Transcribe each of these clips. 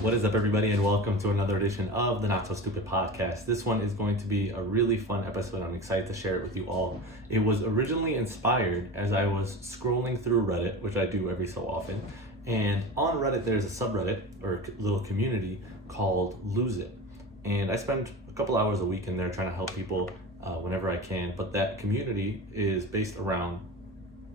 What is up, everybody, and welcome to another edition of the Not So Stupid podcast. This one is going to be a really fun episode. I'm excited to share it with you all. It was originally inspired as I was scrolling through Reddit, which I do every so often. And on Reddit, there's a subreddit or a little community called Lose It. And I spend a couple hours a week in there trying to help people whenever I can. But that community is based around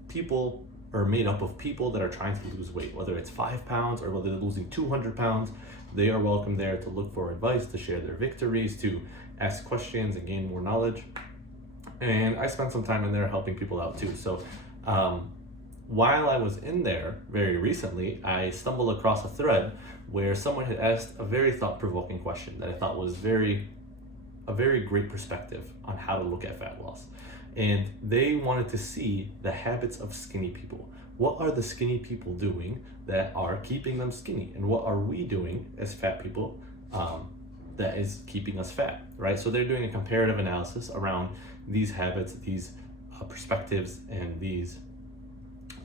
people or made up of people that are trying to lose weight, whether it's 5 pounds or whether they're losing 200 pounds. They are welcome there to look for advice, to share their victories, to ask questions and gain more knowledge. And I spent some time in there helping people out too. So while I was in there very recently, I stumbled across a thread where someone had asked a very thought-provoking question that I thought was a very great perspective on how to look at fat loss. And they wanted to see the habits of skinny people. What are the skinny people doing that are keeping them skinny? And what are we doing as fat people that is keeping us fat, right? So they're doing a comparative analysis around these habits, these perspectives, and these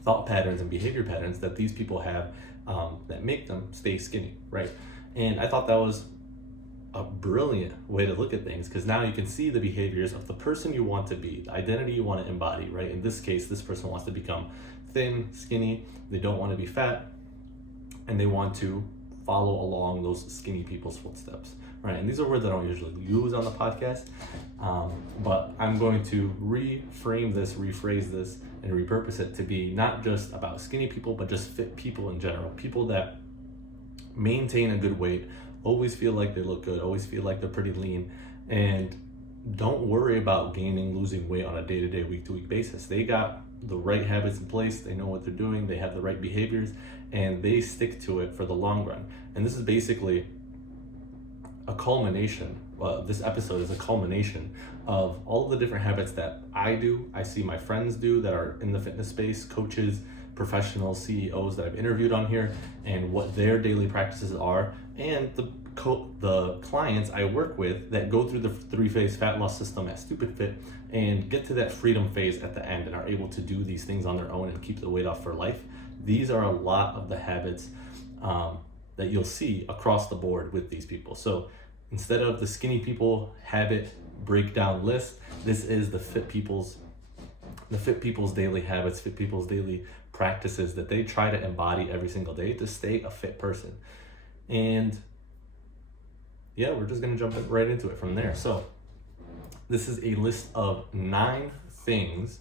thought patterns and behavior patterns that these people have that make them stay skinny, right? And I thought that was a brilliant way to look at things, because now you can see the behaviors of the person you want to be, the identity you want to embody, right? In this case, this person wants to become thin, skinny, they don't want to be fat, and they want to follow along those skinny people's footsteps, right? And these are words I don't usually use on the podcast, but I'm going to rephrase this, and repurpose it to be not just about skinny people, but just fit people in general, people that maintain a good weight, always feel like they look good, always feel like they're pretty lean, and don't worry about losing weight on a day-to-day, week-to-week basis. They got the right habits in place, they know what they're doing, they have the right behaviors, and they stick to it for the long run. And this is basically a culmination, this episode is a culmination of all the different habits that I do, I see my friends do that are in the fitness space, coaches, professionals, CEOs that I've interviewed on here, and what their daily practices are, and the clients I work with that go through the 3-phase fat loss system at Stupid Fit and get to that freedom phase at the end and are able to do these things on their own and keep the weight off for life. These are a lot of the habits that you'll see across the board with these people. So instead of the skinny people habit breakdown list, this is the fit people's daily habits, fit people's daily practices that they try to embody every single day to stay a fit person. And yeah, we're just gonna jump right into it from there. So this is a list of 9 things.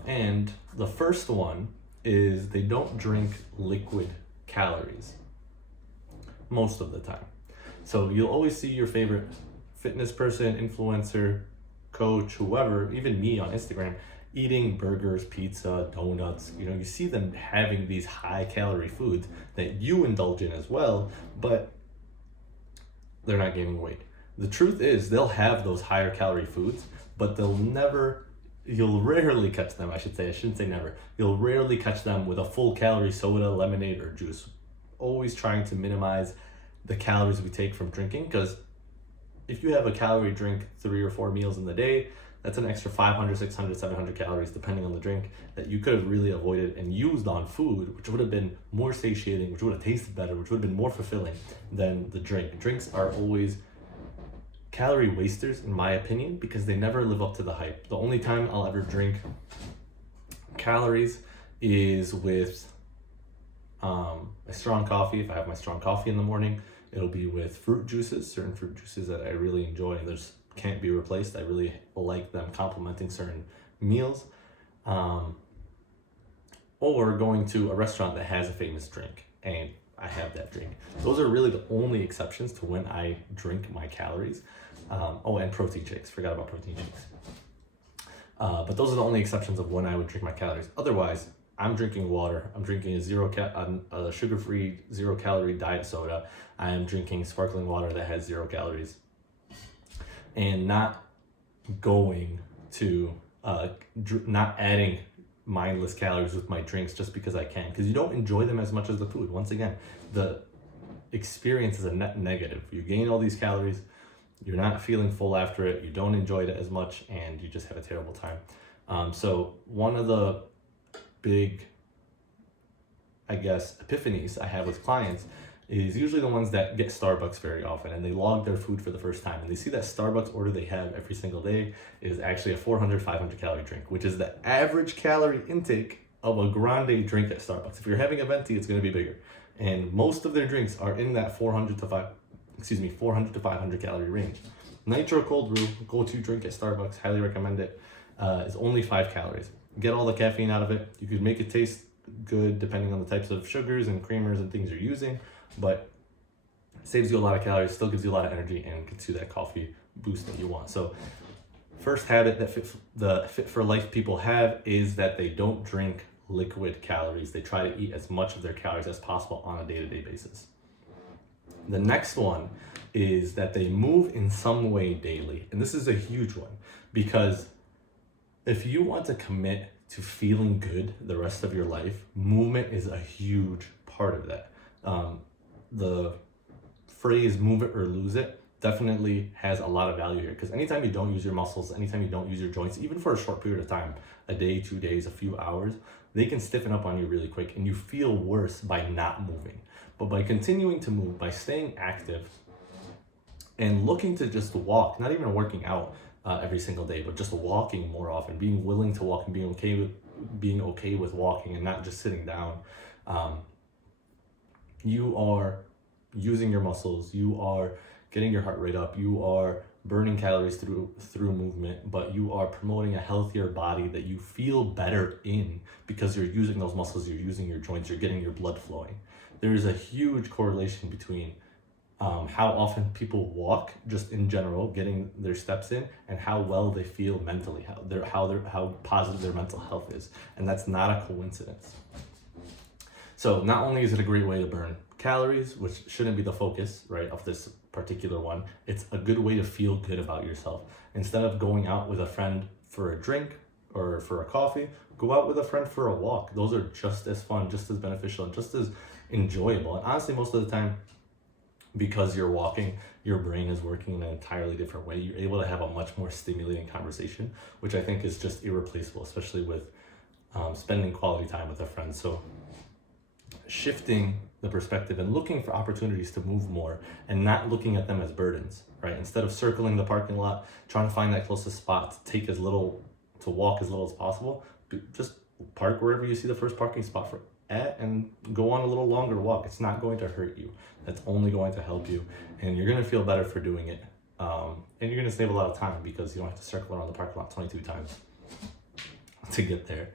And the first one is they don't drink liquid calories most of the time. So you'll always see your favorite fitness person, influencer, coach, whoever, even me on Instagram, eating burgers, pizza, donuts. You see them having these high calorie foods that you indulge in as well, but they're not gaining weight. The truth is they'll have those higher calorie foods, but you'll rarely catch them, I shouldn't say never. You'll rarely catch them with a full calorie soda, lemonade, or juice. Always trying to minimize the calories we take from drinking, because if you have a calorie drink 3 or 4 meals in the day, that's an extra 500, 600, 700 calories, depending on the drink, that you could have really avoided and used on food, which would have been more satiating, which would have tasted better, which would have been more fulfilling than the drink. Drinks are always calorie wasters, in my opinion, because they never live up to the hype. The only time I'll ever drink calories is with a strong coffee. If I have my strong coffee in the morning, it'll be with fruit juices, certain fruit juices that I really enjoy and there's can't be replaced. I really like them complementing certain meals. Or going to a restaurant that has a famous drink and I have that drink. Those are really the only exceptions to when I drink my calories. And protein shakes, forgot about protein shakes. But those are the only exceptions of when I would drink my calories. Otherwise, I'm drinking water. I'm drinking a sugar-free, 0-calorie diet soda. I am drinking sparkling water that has 0 calories. And not going to, not adding mindless calories with my drinks just because I can, because you don't enjoy them as much as the food. Once again, the experience is a net negative. You gain all these calories, you're not feeling full after it, you don't enjoy it as much, and you just have a terrible time. So one of the big I guess, epiphanies I have with clients is usually the ones that get Starbucks very often, and they log their food for the first time, and they see that Starbucks order they have every single day is actually a 400, 500 calorie drink, which is the average calorie intake of a grande drink at Starbucks. If you're having a venti, it's going to be bigger. And most of their drinks are in that 400 to 500 calorie range. Nitro cold brew, go-to drink at Starbucks, highly recommend it, is only 5 calories. Get all the caffeine out of it. You could make it taste good depending on the types of sugars and creamers and things you're using, but it saves you a lot of calories, still gives you a lot of energy, and gets you that coffee boost that you want. So first habit that the Fit for Life people have is that they don't drink liquid calories. They try to eat as much of their calories as possible on a day-to-day basis. The next one is that they move in some way daily. And this is a huge one, because if you want to commit to feeling good the rest of your life, movement is a huge part of that. The phrase move it or lose it definitely has a lot of value here, because anytime you don't use your muscles, anytime you don't use your joints, even for a short period of time, a day, 2 days, a few hours, they can stiffen up on you really quick, and you feel worse by not moving. But by continuing to move, by staying active and looking to just walk, not even working out every single day, but just walking more often, being willing to walk and being okay with walking and not just sitting down, you are using your muscles, you are getting your heart rate up, you are burning calories through movement, but you are promoting a healthier body that you feel better in, because you're using those muscles, you're using your joints, you're getting your blood flowing. There is a huge correlation between how often people walk, just in general, getting their steps in, and how well they feel mentally, how positive their mental health is, and that's not a coincidence. So not only is it a great way to burn calories, which shouldn't be the focus, right, of this particular one, it's a good way to feel good about yourself. Instead of going out with a friend for a drink or for a coffee, go out with a friend for a walk. Those are just as fun, just as beneficial, and just as enjoyable. And honestly, most of the time, because you're walking, your brain is working in an entirely different way. You're able to have a much more stimulating conversation, which I think is just irreplaceable, especially with spending quality time with a friend. So shifting the perspective and looking for opportunities to move more, and not looking at them as burdens, right? Instead of circling the parking lot, trying to find that closest spot to walk as little as possible, just park wherever you see the first parking spot and go on a little longer walk. It's not going to hurt you. That's only going to help you, and you're going to feel better for doing it. And you're going to save a lot of time, because you don't have to circle around the parking lot 22 times to get there.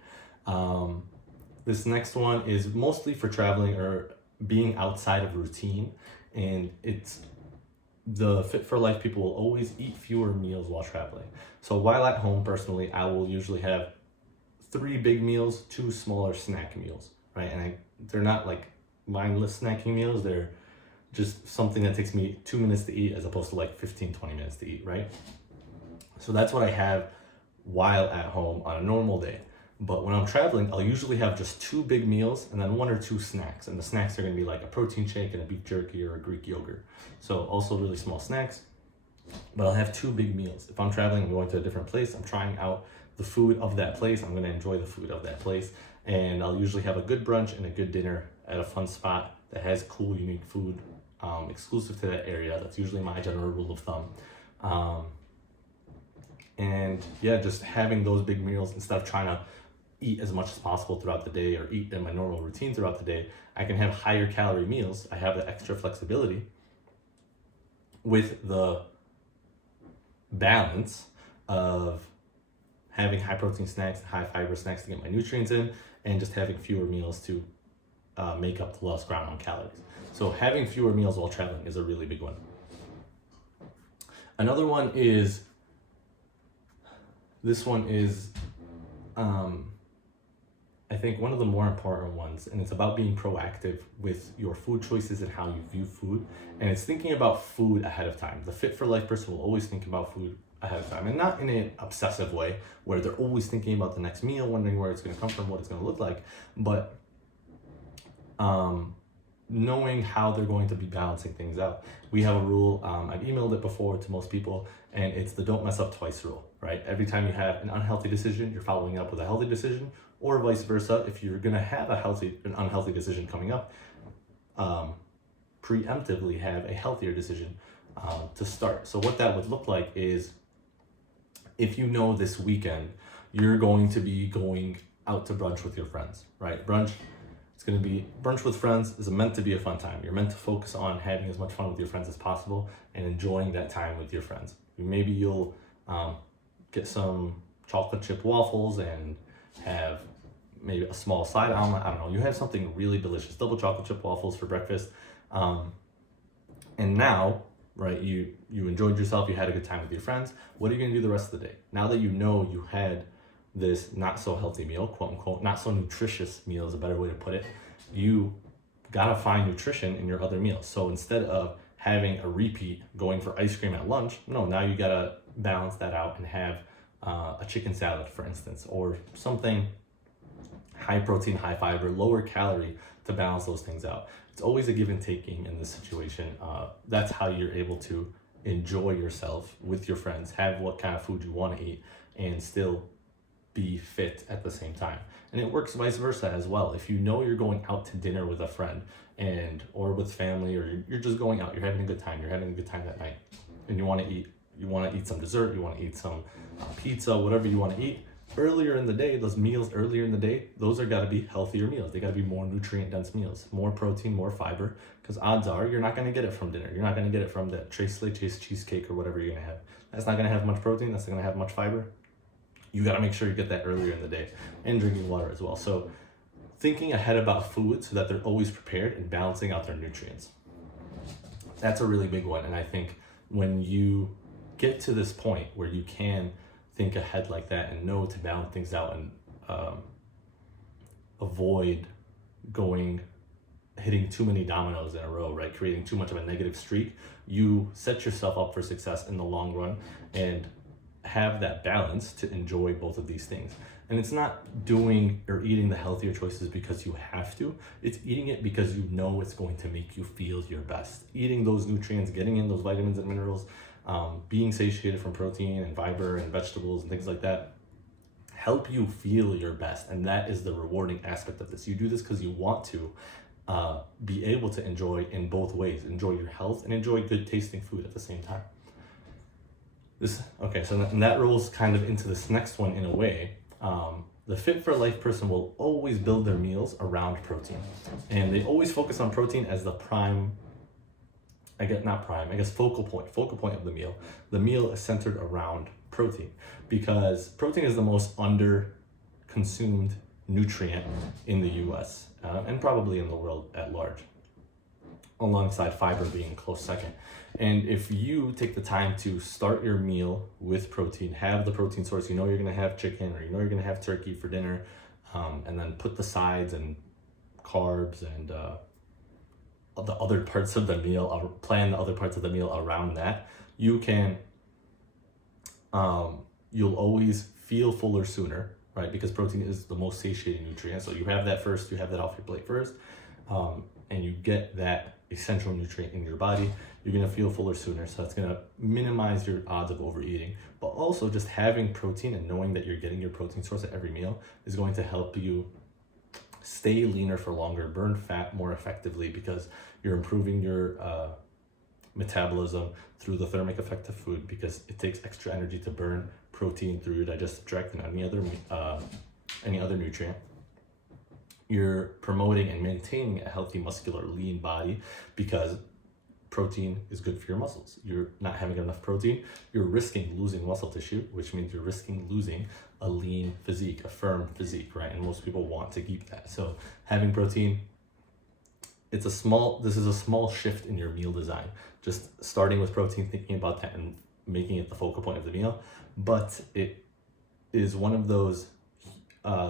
This next one is mostly for traveling or being outside of routine, and it's the Fit for Life people will always eat fewer meals while traveling. So while at home, personally, I will usually have 3 big meals, 2 smaller snack meals, right? And they're not like mindless snacking meals. They're just something that takes me 2 minutes to eat as opposed to like 15, 20 minutes to eat, right? So that's what I have while at home on a normal day. But when I'm traveling, I'll usually have just 2 big meals and then 1 or 2 snacks. And the snacks are going to be like a protein shake and a beef jerky or a Greek yogurt. So also really small snacks, but I'll have 2 big meals. If I'm traveling, I'm going to a different place, I'm trying out the food of that place, I'm going to enjoy the food of that place. And I'll usually have a good brunch and a good dinner at a fun spot that has cool, unique food exclusive to that area. That's usually my general rule of thumb. And yeah, just having those big meals instead of trying to eat as much as possible throughout the day or eat in my normal routine throughout the day, I can have higher calorie meals. I have the extra flexibility with the balance of having high protein snacks, high fiber snacks to get my nutrients in, and just having fewer meals to make up the lost ground on calories. So having fewer meals while traveling is a really big one. Another one is, this one is, I think one of the more important ones, and it's about being proactive with your food choices and how you view food, and it's thinking about food ahead of time. The Fit for Life person will always think about food ahead of time, and not in an obsessive way where they're always thinking about the next meal, wondering where it's going to come from, what it's going to look like, but knowing how they're going to be balancing things out. We have a rule, I've emailed it before to most people, and it's the don't mess up twice rule, right? Every time you have an unhealthy decision, you're following it up with a healthy decision, or vice versa. If you're gonna have an unhealthy decision coming up, preemptively have a healthier decision to start. So what that would look like is, if you know this weekend you're going to be going out to brunch with your friends, right? Brunch with friends is meant to be a fun time. You're meant to focus on having as much fun with your friends as possible and enjoying that time with your friends. Maybe you'll get some chocolate chip waffles and have maybe a small side omelet. I don't know. You have something really delicious, double chocolate chip waffles for breakfast. And now, right, you enjoyed yourself, you had a good time with your friends. What are you gonna do the rest of the day? Now that you know you had this not so healthy meal, quote unquote, not so nutritious meal is a better way to put it, you gotta find nutrition in your other meals. So instead of having a repeat going for ice cream at lunch, no, now you gotta balance that out and have a chicken salad, for instance, or something high protein, high fiber, lower calorie to balance those things out. It's always a give and take game in this situation. That's how you're able to enjoy yourself with your friends, have what kind of food you want to eat, and still be fit at the same time. And it works vice versa as well. If you know you're going out to dinner with a friend or with family, or you're just going out, you're having a good time, that night, and you want to eat some dessert, you want to eat some pizza, whatever you want to eat, earlier in the day, those meals earlier in the day, those are got to be healthier meals. They got to be more nutrient dense meals, more protein, more fiber, because odds are you're not going to get it from dinner. You're not going to get it from that Tres Leches cheesecake or whatever you're going to have. That's not going to have much protein. That's not going to have much fiber. You got to make sure you get that earlier in the day, and drinking water as well. So thinking ahead about food so that they're always prepared and balancing out their nutrients. That's a really big one. And I think when you get to this point where you can think ahead like that and know to balance things out and avoid hitting too many dominoes in a row, right? Creating too much of a negative streak, you set yourself up for success in the long run and have that balance to enjoy both of these things. And it's not doing or eating the healthier choices because you have to. It's eating it because you know it's going to make you feel your best. Eating those nutrients, getting in those vitamins and minerals, being satiated from protein and fiber and vegetables and things like that, help you feel your best. And that is the rewarding aspect of this. You do this because you want to be able to enjoy in both ways, enjoy your health and enjoy good tasting food at the same time. And that rolls kind of into this next one in a way. The Fit for Life person will always build their meals around protein, and they always focus on protein as the focal point of the meal. The meal is centered around protein because protein is the most under consumed nutrient in the US and probably in the world at large, alongside fiber being a close second. And if you take the time to start your meal with protein, have the protein source, you know you're gonna have chicken or you know you're gonna have turkey for dinner, and then put the sides and carbs and the other parts of the meal, or plan the other parts of the meal around that, you can, you'll always feel fuller sooner, right? Because protein is the most satiating nutrient. So you have that first, you have that off your plate first, and you get that essential nutrient in your body, you're gonna feel fuller sooner. So it's gonna minimize your odds of overeating. But also just having protein and knowing that you're getting your protein source at every meal is going to help you stay leaner for longer, burn fat more effectively, because you're improving your metabolism through the thermic effect of food, because it takes extra energy to burn protein through your digestive tract and any other nutrient. You're promoting and maintaining a healthy, muscular, lean body because protein is good for your muscles. You're not having enough protein, you're risking losing muscle tissue, which means you're risking losing a lean physique, a firm physique, right? And most people want to keep that. So having protein, this is a small shift in your meal design. Just starting with protein, thinking about that and making it the focal point of the meal. But it is one of those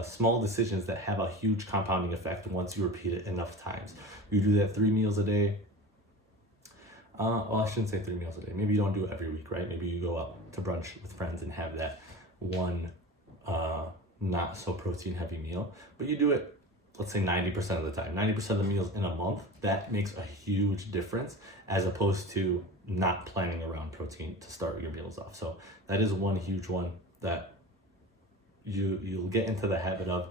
small decisions that have a huge compounding effect once you repeat it enough times. You do that 3 meals a day. I shouldn't say 3 meals a day. Maybe you don't do it every week, right? Maybe you go out to brunch with friends and have that one not so protein heavy meal, but you do it, let's say 90% of the time, 90% of the meals in a month. That makes a huge difference as opposed to not planning around protein to start your meals off. So that is one huge one that you'll get into the habit of.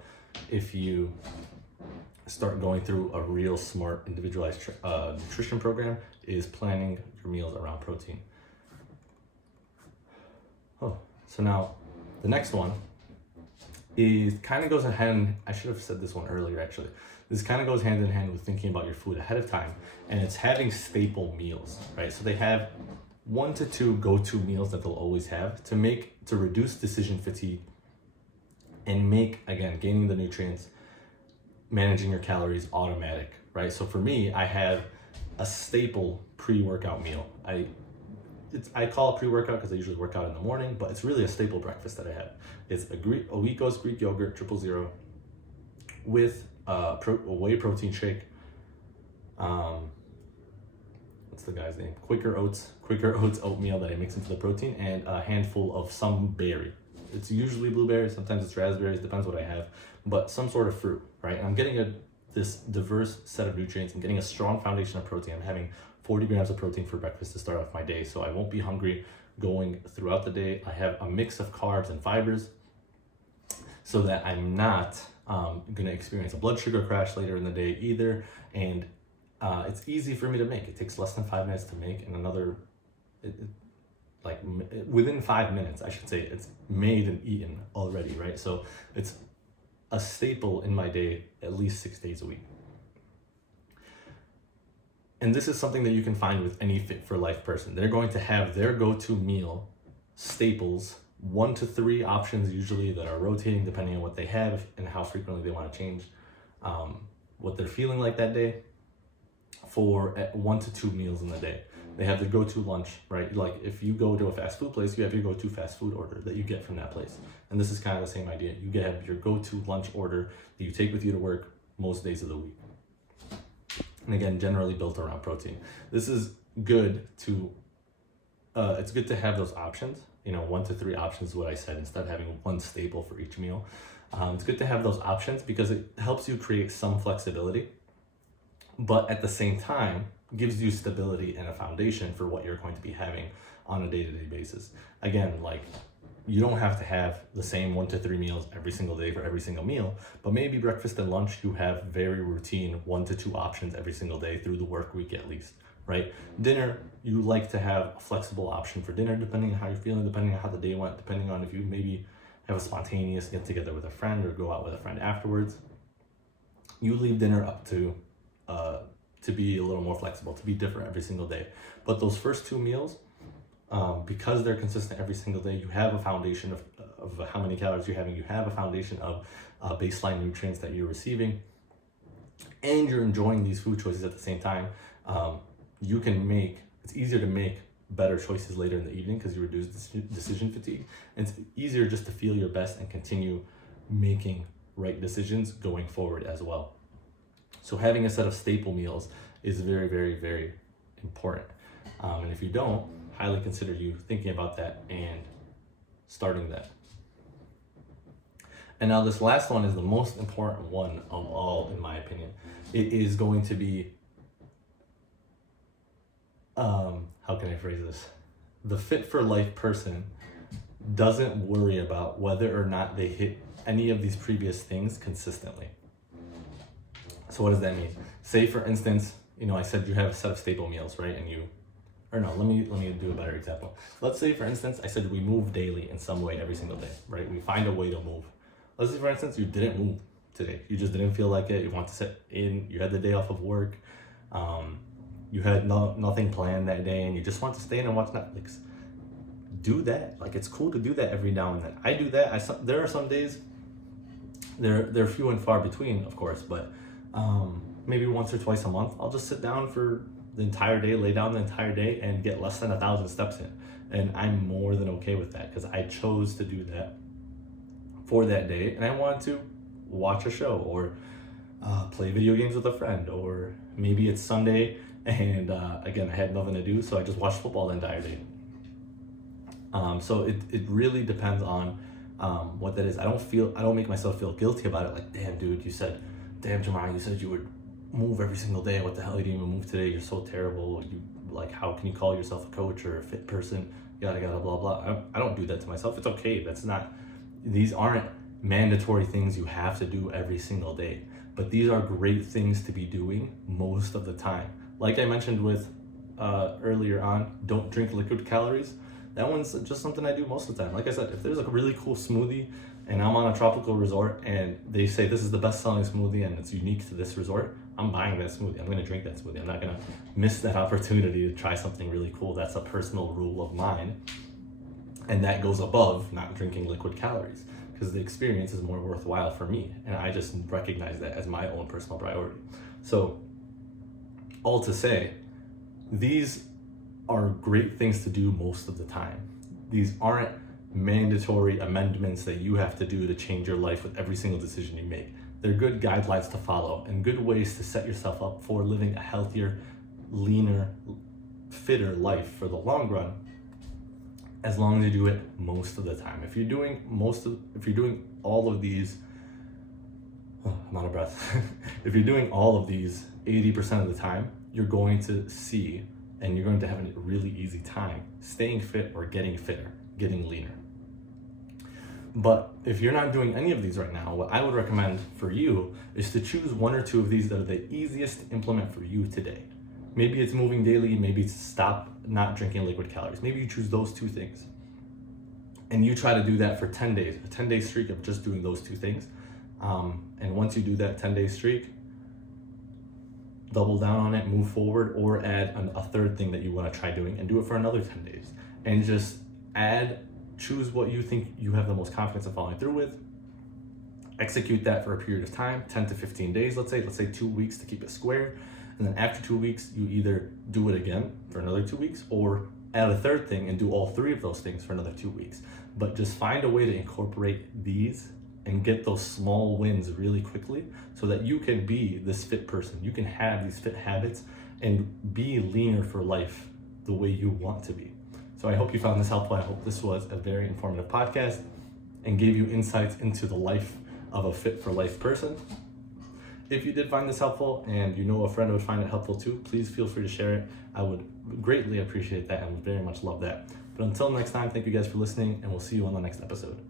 if you start going through a real smart individualized nutrition program, is planning your meals around protein. Oh, so now the next one is kind of goes in hand. I should have said this one earlier actually. This kind of goes hand in hand with thinking about your food ahead of time, and it's having staple meals, right? So they have 1 to 2 go-to meals that they'll always have to reduce decision fatigue and make, again, gaining the nutrients, managing your calories automatic, right? So for me, I have a staple pre-workout meal. I call it pre-workout because I usually work out in the morning, but it's really a staple breakfast that I have. It's a Oikos Greek yogurt 000 with a whey protein shake. What's the guy's name? Quaker Oats oatmeal that I mix into the protein, and a handful of some berry. It's usually blueberries, sometimes it's raspberries, depends what I have, but some sort of fruit, right? I'm getting this diverse set of nutrients. I'm getting a strong foundation of protein. I'm having 40 grams of protein for breakfast to start off my day, so I won't be hungry going throughout the day. I have a mix of carbs and fibers so that I'm not gonna experience a blood sugar crash later in the day either. And it's easy for me to make. It takes less than 5 minutes to make, and within 5 minutes, I should say, it's made and eaten already, right? So it's a staple in my day at least 6 days a week. And this is something that you can find with any Fit for Life person. They're going to have their go-to meal staples, 1 to 3 options usually that are rotating depending on what they have and how frequently they want to change what they're feeling like that day, for 1 to 2 meals in the day. They have their go-to lunch, right? Like if you go to a fast food place, you have your go-to fast food order that you get from that place. And this is kind of the same idea. You have your go-to lunch order that you take with you to work most days of the week. And again, generally built around protein. This is good to, it's good to have those options. 1 to 3 options is what I said, instead of having one staple for each meal. It's good to have those options because it helps you create some flexibility, but at the same time, gives you stability and a foundation for what you're going to be having on a day-to-day basis. Again, you don't have to have the same 1 to 3 meals every single day for every single meal, but maybe breakfast and lunch, you have very routine 1 to 2 options every single day through the work week at least, right? Dinner, you like to have a flexible option for dinner depending on how you're feeling, depending on how the day went, depending on if you maybe have a spontaneous get together with a friend or go out with a friend afterwards. You leave dinner up to be a little more flexible, to be different every single day. But those first 2 meals, because they're consistent every single day, you have a foundation of how many calories you're having, you have a foundation of baseline nutrients that you're receiving, and you're enjoying these food choices at the same time. It's easier to make better choices later in the evening because you reduce decision fatigue. And it's easier just to feel your best and continue making right decisions going forward as well. So having a set of staple meals is very, very, very important. And if you don't, highly consider you thinking about that and starting that. And now this last one is the most important one of all, in my opinion. It is going to be, how can I phrase this? The Fit for Life person doesn't worry about whether or not they hit any of these previous things consistently. So what does that mean? Say for instance, I said you have a set of staple meals, right? Let me do a better example. Let's say for instance, I said we move daily in some way every single day, right? We find a way to move. Let's say for instance, you didn't move today. You just didn't feel like it. You want to sit in, you had the day off of work. You had nothing planned that day and you just want to stay in and watch Netflix. Do that. It's cool to do that every now and then. I do that. There are some days, they're few and far between, of course, but maybe once or twice a month, I'll just sit down for the entire day, lay down the entire day and get less than 1,000 steps in. And I'm more than okay with that because I chose to do that for that day. And I want to watch a show or play video games with a friend, or maybe it's Sunday and again, I had nothing to do, so I just watched football the entire day. So it really depends on what that is. I don't make myself feel guilty about it. Damn dude, damn Jamar, you said you would move every single day. What the hell, you didn't even move today? You're so terrible. How can you call yourself a coach or a fit person? Yada yada blah blah. I don't do that to myself. It's okay. These aren't mandatory things you have to do every single day. But these are great things to be doing most of the time. Like I mentioned with earlier on, don't drink liquid calories. That one's just something I do most of the time. Like I said, if there's a really cool smoothie and I'm on a tropical resort and they say this is the best selling smoothie and it's unique to this resort, I'm buying that smoothie. I'm gonna drink that smoothie. I'm not gonna miss that opportunity to try something really cool. That's a personal rule of mine. And that goes above not drinking liquid calories because the experience is more worthwhile for me. And I just recognize that as my own personal priority. So all to say, these are great things to do most of the time. These aren't mandatory amendments that you have to do to change your life with every single decision you make. They're good guidelines to follow and good ways to set yourself up for living a healthier, leaner, fitter life for the long run, as long as you do it most of the time. If you're doing all of these, I'm out of breath. If you're doing all of these 80% of the time, you're going to see and you're going to have a really easy time staying fit or getting fitter, getting leaner. But if you're not doing any of these right now, what I would recommend for you is to choose one or two of these that are the easiest to implement for you today. Maybe it's moving daily, maybe it's stop not drinking liquid calories. Maybe you choose those two things. And you try to do that for 10 days, a 10-day streak of just doing those two things. And once you do that 10-day streak, double down on it, move forward, or add a third thing that you want to try doing and do it for another 10 days. And just choose what you think you have the most confidence in following through with. Execute that for a period of time, 10 to 15 days, let's say 2 weeks to keep it square. And then after 2 weeks, you either do it again for another 2 weeks or add a third thing and do all three of those things for another 2 weeks. But just find a way to incorporate these and get those small wins really quickly so that you can be this fit person. You can have these fit habits and be leaner for life the way you want to be. So I hope you found this helpful. I hope this was a very informative podcast and gave you insights into the life of a fit for life person. If you did find this helpful and you know a friend would find it helpful too, please feel free to share it. I would greatly appreciate that and would very much love that. But until next time, thank you guys for listening and we'll see you on the next episode.